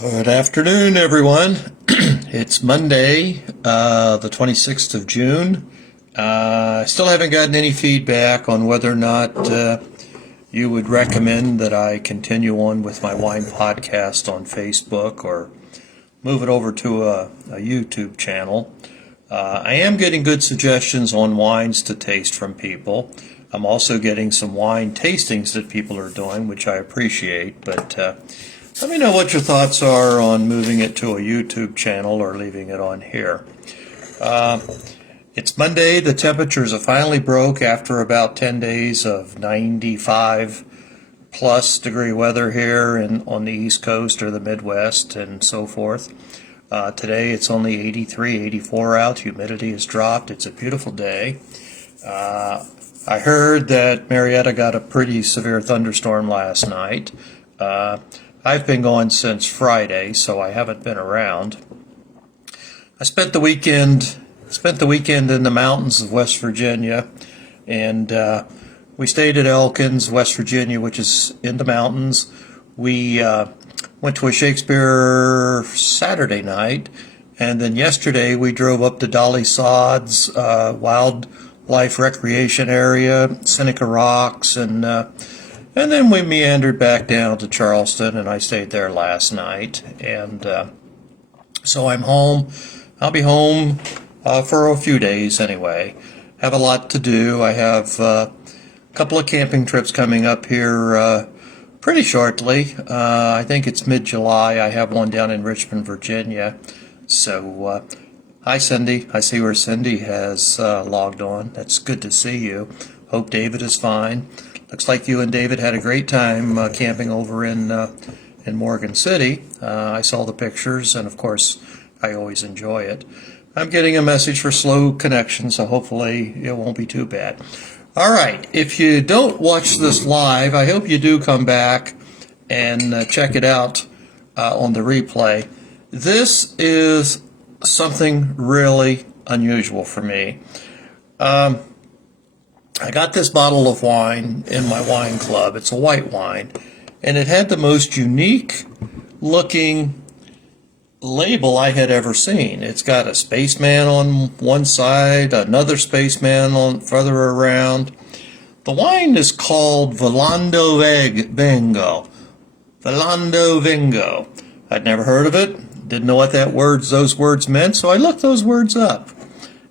Good afternoon, everyone. It's Monday, the 26th of June. I still haven't gotten any feedback on whether or not you would recommend that I continue on with my wine podcast on Facebook or move it over to a YouTube channel. I am getting good suggestions on wines to taste from people. I'm also getting some wine tastings that people are doing, which I appreciate, but let me know what your thoughts are on moving it to a YouTube channel or leaving it on here. It's Monday. The temperatures have finally broke after about 10 days of 95 plus degree weather here on the East Coast or the Midwest and so forth. Today it's only 83, 84 out. Humidity has dropped. It's a beautiful day. I heard that Marietta got a pretty severe thunderstorm last night. I've been gone since Friday, so I haven't been around. I spent the weekend in the mountains of West Virginia, and we stayed at Elkins, West Virginia, which is in the mountains. We went to a Shakespeare Saturday night, and then yesterday we drove up to Dolly Sodd's wildlife recreation area, Seneca Rocks, and then we meandered back down to Charleston, and I stayed there last night. And so I'm home. I'll be home for a few days anyway. Have a lot to do. I have a couple of camping trips coming up here pretty shortly. I think it's mid-July. I have one down in Richmond, Virginia. So, hi, Cindy. I see where Cindy has logged on. That's good to see you. Hope David is fine. Looks like you and David had a great time camping over in Morgan City. I saw the pictures, and of course, I always enjoy it. I'm getting a message for slow connection, so hopefully it won't be too bad. All right, if you don't watch this live, I hope you do come back and check it out on the replay. This is something really unusual for me. I got this bottle of wine in my wine club. It's a white wine, and it had the most unique looking label I had ever seen. It's got a spaceman on one side, another spaceman on further around. The wine is called Volando Vengo. Volando Vengo. I'd never heard of it. Didn't know what those words meant, so I looked those words up.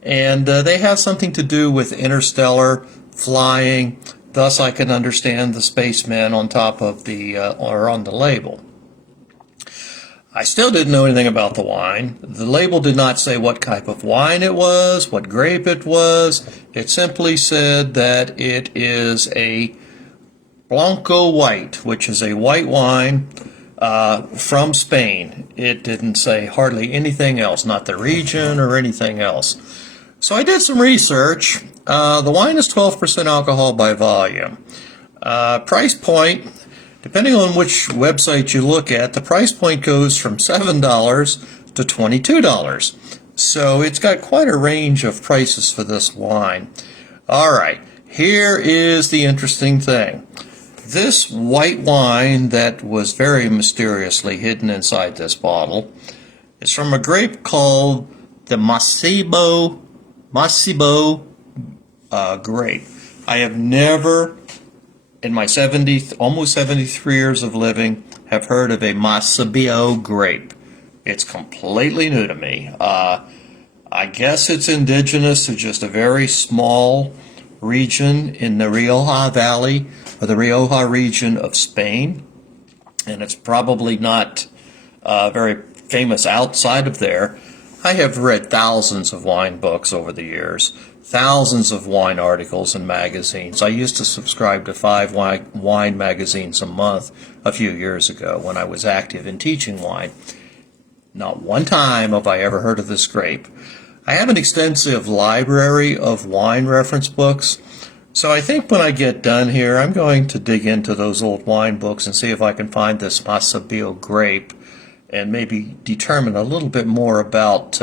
And they have something to do with interstellar flying. Thus, I can understand the spaceman on top of or on the label. I still didn't know anything about the wine. The label did not say what type of wine it was, what grape it was. It simply said that it is a Blanco white, which is a white wine from Spain. It didn't say hardly anything else, not the region or anything else. So I did some research. The wine is 12% alcohol by volume. Price point, depending on which website you look at, the price point goes from $7 to $22. So it's got quite a range of prices for this wine. All right, here is the interesting thing. This white wine that was very mysteriously hidden inside this bottle is from a grape called the Massibo grape. I have never, in my almost 73 years of living, have heard of a Massibo grape. It's completely new to me. I guess it's indigenous to just a very small region in the Rioja Valley, or the Rioja region of Spain, and it's probably not very famous outside of there. I have read thousands of wine books over the years, thousands of wine articles and magazines. I used to subscribe to 5 wine magazines a month a few years ago when I was active in teaching wine. Not one time have I ever heard of this grape. I have an extensive library of wine reference books, so I think when I get done here, I'm going to dig into those old wine books and see if I can find this Massibo grape and maybe determine a little bit more about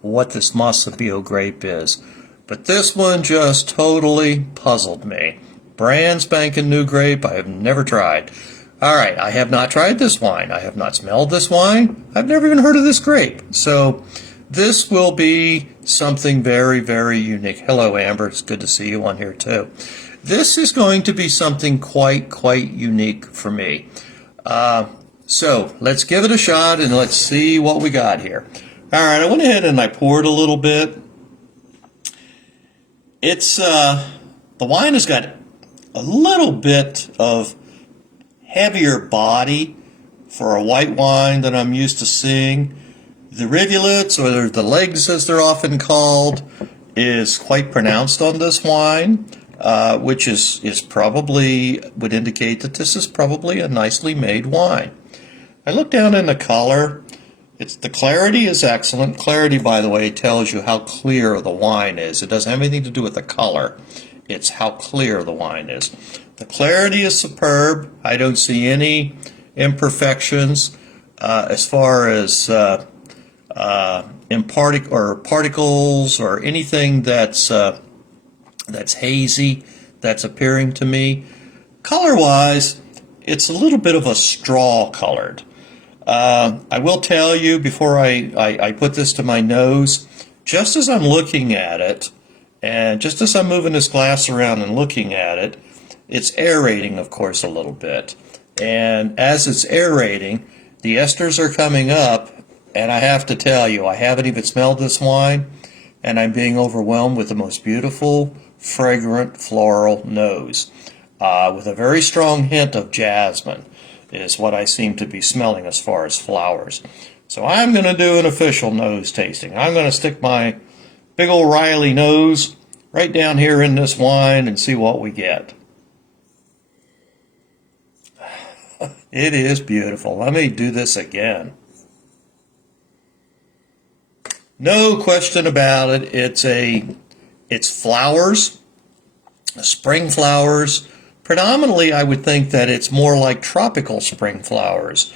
what this Massibo grape is. But this one just totally puzzled me. Brand spanking new grape I have never tried. All right, I have not tried this wine. I have not smelled this wine. I've never even heard of this grape. So this will be something very, very unique. Hello, Amber. It's good to see you on here, too. This is going to be something quite unique for me. So let's give it a shot and let's see what we got here. All right, I went ahead and I poured a little bit. It's the wine has got a little bit of heavier body for a white wine than I'm used to seeing. The rivulets, or the legs as they're often called, is quite pronounced on this wine, which is probably would indicate that this is probably a nicely made wine. I look down in the color. The clarity is excellent. Clarity, by the way, tells you how clear the wine is. It doesn't have anything to do with the color. It's how clear the wine is. The clarity is superb. I don't see any imperfections as far as particles or anything that's hazy that's appearing to me. Color-wise, it's a little bit of a straw colored. I will tell you before I put this to my nose, just as I'm looking at it, and just as I'm moving this glass around and looking at it, it's aerating, of course, a little bit. And as it's aerating, the esters are coming up, and I have to tell you, I haven't even smelled this wine, and I'm being overwhelmed with the most beautiful, fragrant, floral nose, with a very strong hint of jasmine is what I seem to be smelling as far as flowers. So I'm going to do an official nose tasting. I'm going to stick my big old Riley nose right down here in this wine and see what we get. It is beautiful. Let me do this again. No question about it. It's flowers, spring flowers. Predominantly, I would think that it's more like tropical spring flowers.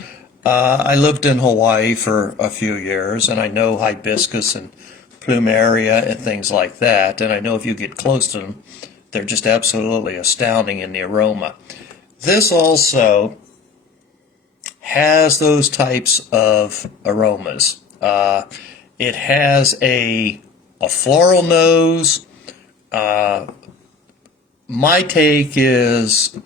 I lived in Hawaii for a few years, and I know hibiscus and plumeria and things like that. And I know if you get close to them, they're just absolutely astounding in the aroma. This also has those types of aromas. It has a floral nose. My take is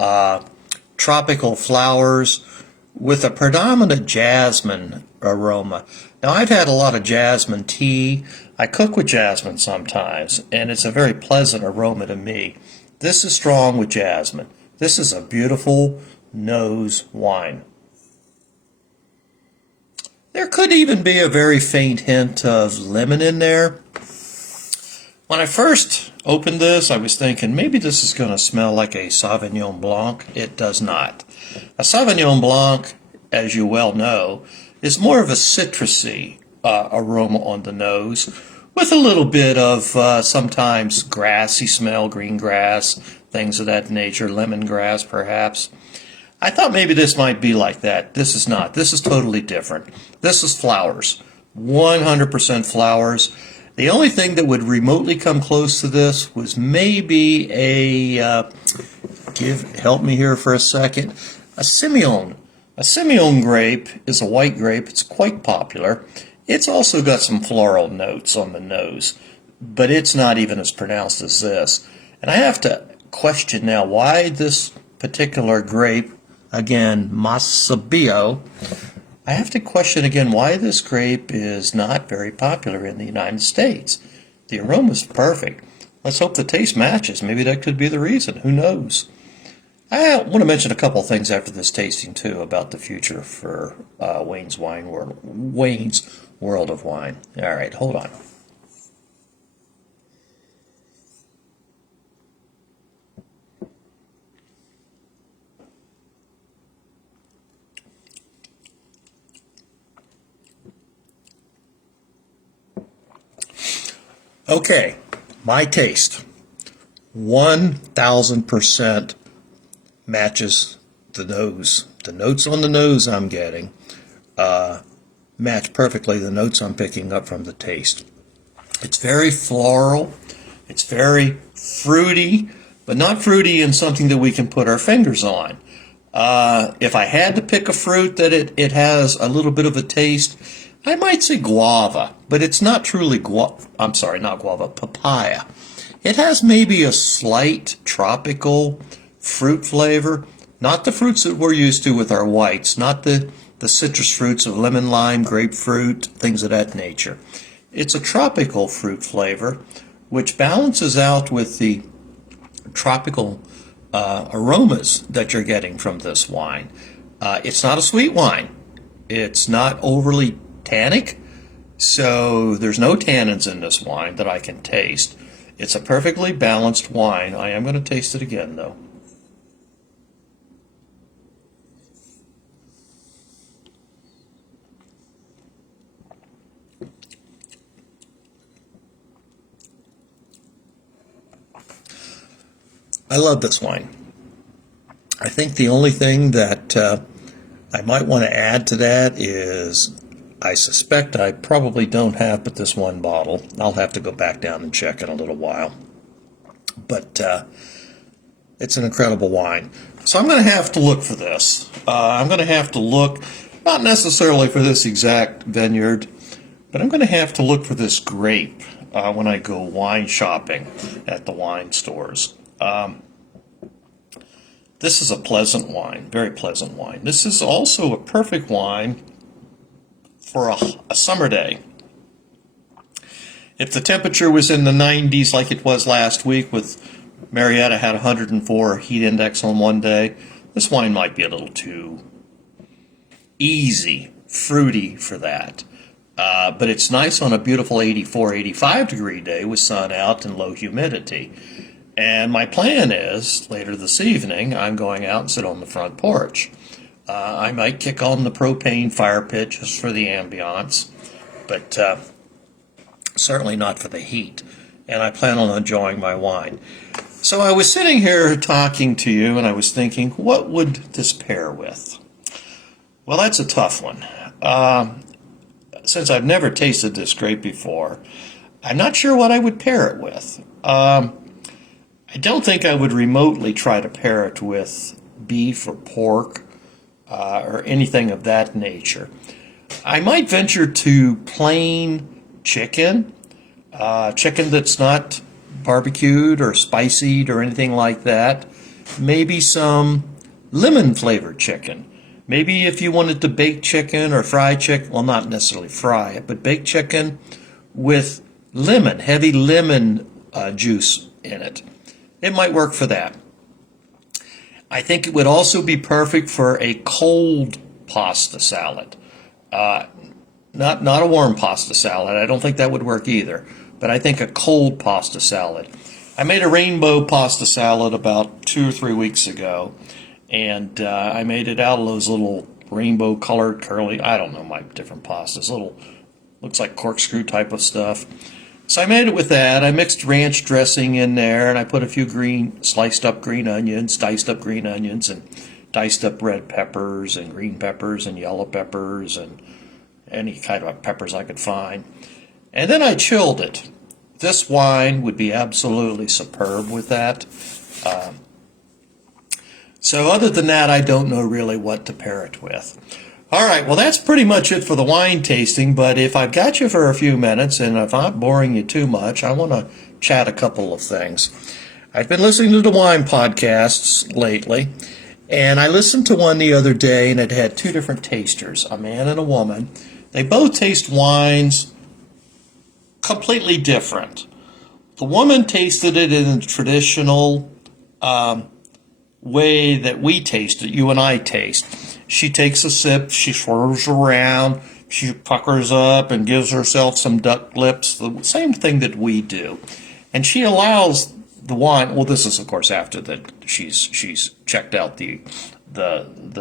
tropical flowers with a predominant jasmine aroma. Now, I've had a lot of jasmine tea. I cook with jasmine sometimes, and it's a very pleasant aroma to me. This is strong with jasmine. This is a beautiful nose wine. There could even be a very faint hint of lemon in there. When I first opened this, I was thinking maybe this is going to smell like a Sauvignon Blanc. It does not. A Sauvignon Blanc, as you well know, is more of a citrusy aroma on the nose, with a little bit of sometimes grassy smell, green grass, things of that nature, lemongrass perhaps. I thought maybe this might be like that. This is not. This is totally different. This is flowers, 100% flowers. The only thing that would remotely come close to this was maybe help me here for a second, a Simeon. A Simeon grape is a white grape. It's quite popular. It's also got some floral notes on the nose, but it's not even as pronounced as this. And I have to question now why this particular grape, again, Masabio, I have to question again why this grape is not very popular in the United States. The aroma's perfect. Let's hope the taste matches. Maybe that could be the reason. Who knows? I want to mention a couple things after this tasting, too, about the future for Wayne's World of Wine. All right, hold on. Okay, my taste, 1,000% matches the nose. The notes on the nose I'm getting match perfectly the notes I'm picking up from the taste. It's very floral. It's very fruity, but not fruity in something that we can put our fingers on. If I had to pick a fruit that it has a little bit of a taste, I might say guava, but it's not truly I'm sorry, not guava, papaya. It has maybe a slight tropical fruit flavor, not the fruits that we're used to with our whites, not the citrus fruits of lemon, lime, grapefruit, things of that nature. It's a tropical fruit flavor, which balances out with the tropical aromas that you're getting from this wine. It's not a sweet wine. It's not overly tannic, so there's no tannins in this wine that I can taste. It's a perfectly balanced wine. I am going to taste it again, though. I love this wine. I think the only thing that I might want to add to that is I suspect I probably don't have but this one bottle. I'll have to go back down and check in a little while. But it's an incredible wine. So I'm going to have to look for this. I'm going to have to look, not necessarily for this exact vineyard, but I'm going to have to look for this grape when I go wine shopping at the wine stores. This is a pleasant wine, very pleasant wine. This is also a perfect wine for a summer day. If the temperature was in the 90s like it was last week, with Marietta had 104 heat index on one day, this wine might be a little too easy, fruity for that. But it's nice on a beautiful 84, 85 degree day with sun out and low humidity. And my plan is, later this evening, I'm going out and sit on the front porch. I might kick on the propane fire pit just for the ambiance, but certainly not for the heat. And I plan on enjoying my wine. So I was sitting here talking to you, and I was thinking, what would this pair with? Well, that's a tough one. Since I've never tasted this grape before, I'm not sure what I would pair it with. I don't think I would remotely try to pair it with beef or pork or anything of that nature. I might venture to plain chicken, chicken that's not barbecued or spicied or anything like that. Maybe some lemon-flavored chicken. Maybe if you wanted to bake chicken or fry chicken, well, not necessarily fry it, but bake chicken with lemon, heavy lemon juice in it. It might work for that. I think it would also be perfect for a cold pasta salad. Not a warm pasta salad. I don't think that would work either. But I think a cold pasta salad. I made a rainbow pasta salad about 2 or 3 weeks ago. And I made it out of those little rainbow colored curly, I don't know, my different pastas. Little, looks like corkscrew type of stuff. So I made it with that. I mixed ranch dressing in there, and I put a few sliced up green onions, diced up green onions, and diced up red peppers, and green peppers, and yellow peppers, and any kind of peppers I could find. And then I chilled it. This wine would be absolutely superb with that. So other than that, I don't know really what to pair it with. All right, well, that's pretty much it for the wine tasting, but if I've got you for a few minutes and if I'm not boring you too much, I want to chat a couple of things. I've been listening to the wine podcasts lately, and I listened to one the other day, and it had 2 different tasters, a man and a woman. They both taste wines completely different. The woman tasted it in the traditional way that we taste it, you and I taste. She takes a sip, she swirls around, she puckers up and gives herself some duck lips, the same thing that we do. And she allows the wine, well, this is of course after that she's checked out the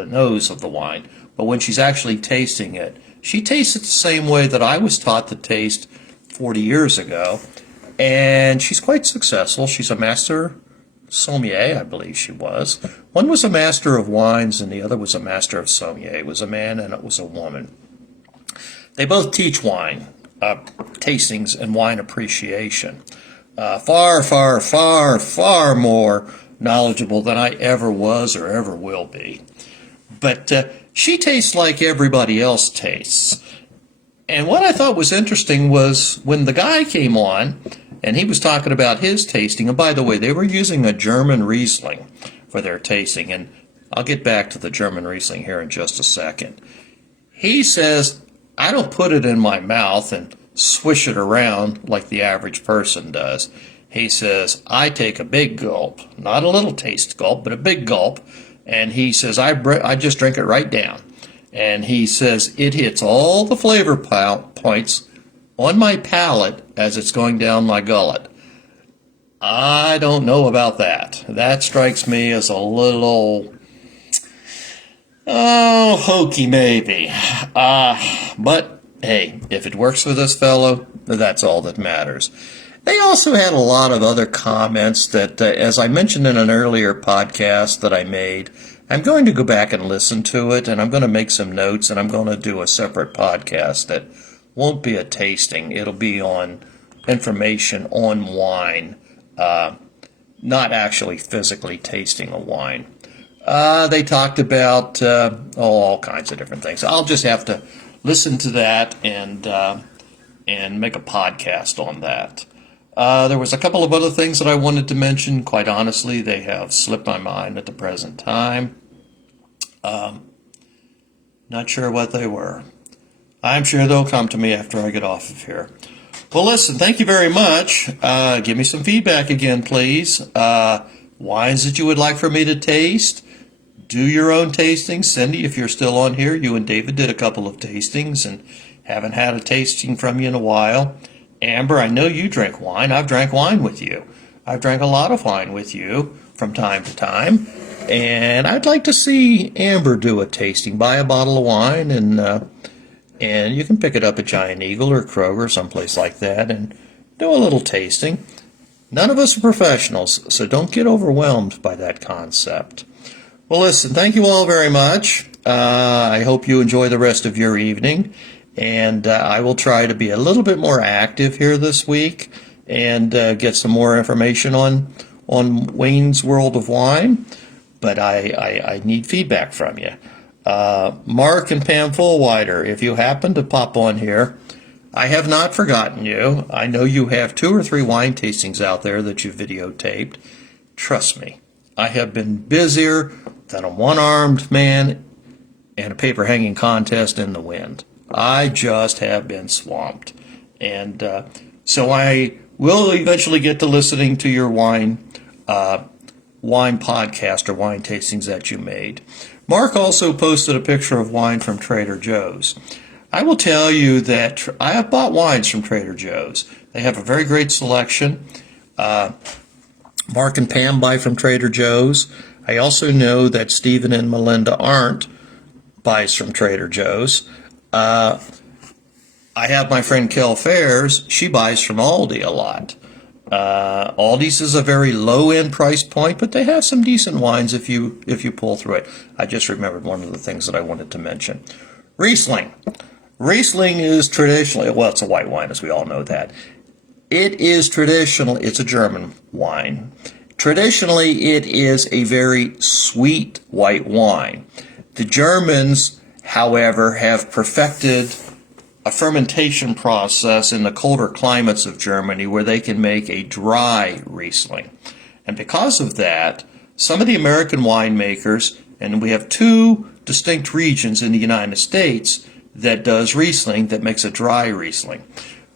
nose of the wine, but when she's actually tasting it, she tastes it the same way that I was taught to taste 40 years ago, and she's quite successful. She's a master sommelier, I believe she was. One was a master of wines and the other was a master of sommelier. It was a man and it was a woman. They both teach wine tastings and wine appreciation. Far, far, far, far more knowledgeable than I ever was or ever will be. But she tastes like everybody else tastes. And what I thought was interesting was when the guy came on and he was talking about his tasting, and by the way, they were using a German Riesling for their tasting, and I'll get back to the German Riesling here in just a second. He says, I don't put it in my mouth and swish it around like the average person does. He says, I take a big gulp, not a little taste gulp, but a big gulp, and he says, I just drink it right down. And he says, it hits all the flavor points on my palate as it's going down my gullet. I don't know about that. That strikes me as a little, hokey maybe. But hey, if it works for this fellow, that's all that matters. They also had a lot of other comments that, as I mentioned in an earlier podcast that I made, I'm going to go back and listen to it, and I'm going to make some notes, and I'm going to do a separate podcast that won't be a tasting. It'll be on information on wine, not actually physically tasting a wine. They talked about all kinds of different things. I'll just have to listen to that and make a podcast on that. There was a couple of other things that I wanted to mention. Quite honestly, they have slipped my mind at the present time. Not sure what they were. I'm sure they'll come to me after I get off of here. Well, listen, thank you very much. Give me some feedback again, please. Wines that you would like for me to taste. Do your own tastings. Cindy, if you're still on here, you and David did a couple of tastings and haven't had a tasting from you in a while. Amber, I know you drink wine. I've drank wine with you. I've drank a lot of wine with you from time to time. And I'd like to see Amber do a tasting. Buy a bottle of wine, and you can pick it up at Giant Eagle or Kroger, someplace like that, and do a little tasting. None of us are professionals, so don't get overwhelmed by that concept. Well, listen, thank you all very much. I hope you enjoy the rest of your evening. And I will try to be a little bit more active here this week and get some more information on Wayne's World of Wine. But I need feedback from you. Mark and Pam Fullwider, if you happen to pop on here, I have not forgotten you. I know you have 2 or 3 wine tastings out there that you videotaped. Trust me, I have been busier than a one-armed man and a paper hanging contest in the wind. I just have been swamped. And so I will eventually get to listening to your wine podcast or wine tastings that you made. Mark also posted a picture of wine from Trader Joe's. I will tell you that I have bought wines from Trader Joe's. They have a very great selection. Mark and Pam buy from Trader Joe's. I also know that Stephen and Melinda Arndt buys from Trader Joe's. I have my friend Kel Fairs. She buys from Aldi a lot. Aldi's is a very low-end price point, but they have some decent wines if you pull through it. I just remembered one of the things that I wanted to mention. Riesling. Riesling is traditionally, well, it's a white wine, as we all know that. It is traditional. It's a German wine. Traditionally, it is a very sweet white wine. The Germans, however, have perfected a fermentation process in the colder climates of Germany where they can make a dry Riesling. And because of that, some of the American winemakers, and we have 2 distinct regions in the United States that does Riesling, that makes a dry Riesling.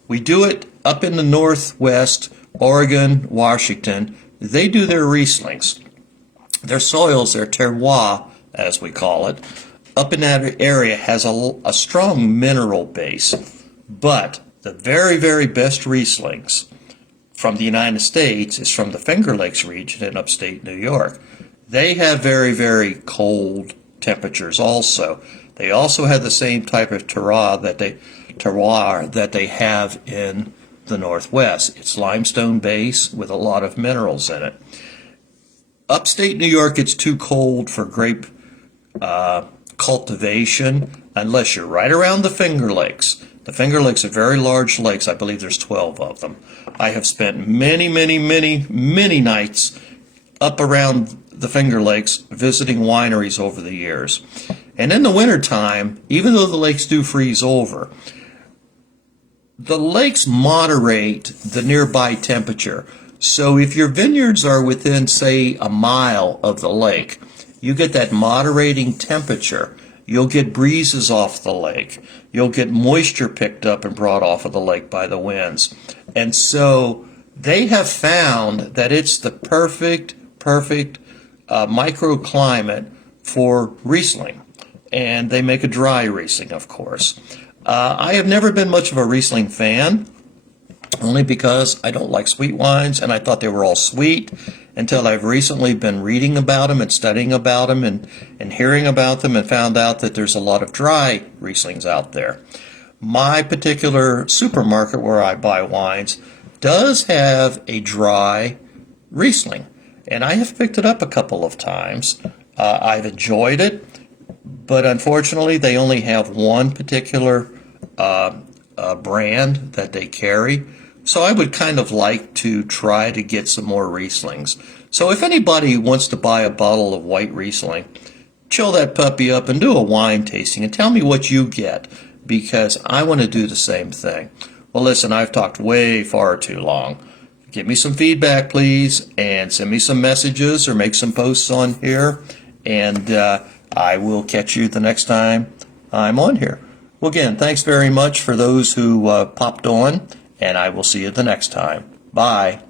We do it up in the Northwest, Oregon, Washington. They do their Rieslings. Their soils, their terroir, as we call it, up in that area has a strong mineral base, but the very, very best Rieslings from the United States is from the Finger Lakes region in upstate New York. They have very, very cold temperatures also. They also have the same type of terroir that they have in the Northwest. It's limestone base with a lot of minerals in it. Upstate New York, it's too cold for grape cultivation unless you're right around the Finger Lakes. The Finger Lakes are very large lakes. I believe there's 12 of them. I have spent many, many, many, many nights up around the Finger Lakes visiting wineries over the years. And in the wintertime, even though the lakes do freeze over, the lakes moderate the nearby temperature. So if your vineyards are within, say, a mile of the lake, you get that moderating temperature. You'll get breezes off the lake. You'll get moisture picked up and brought off of the lake by the winds. And so they have found that it's the perfect microclimate for Riesling. And they make a dry Riesling, of course. I have never been much of a Riesling fan, only because I don't like sweet wines, and I thought they were all sweet until I've recently been reading about them and studying about them and hearing about them and found out that there's a lot of dry Rieslings out there. My particular supermarket where I buy wines does have a dry Riesling, and I have picked it up a couple of times. I've enjoyed it, but unfortunately they only have one particular brand that they carry. So I would kind of like to try to get some more Rieslings. So if anybody wants to buy a bottle of white Riesling, chill that puppy up and do a wine tasting and tell me what you get, because I want to do the same thing. Well, listen, I've talked way far too long. Give me some feedback, please, and send me some messages or make some posts on here, and I will catch you the next time I'm on here. Well, again, thanks very much for those who popped on, and I will see you the next time. Bye.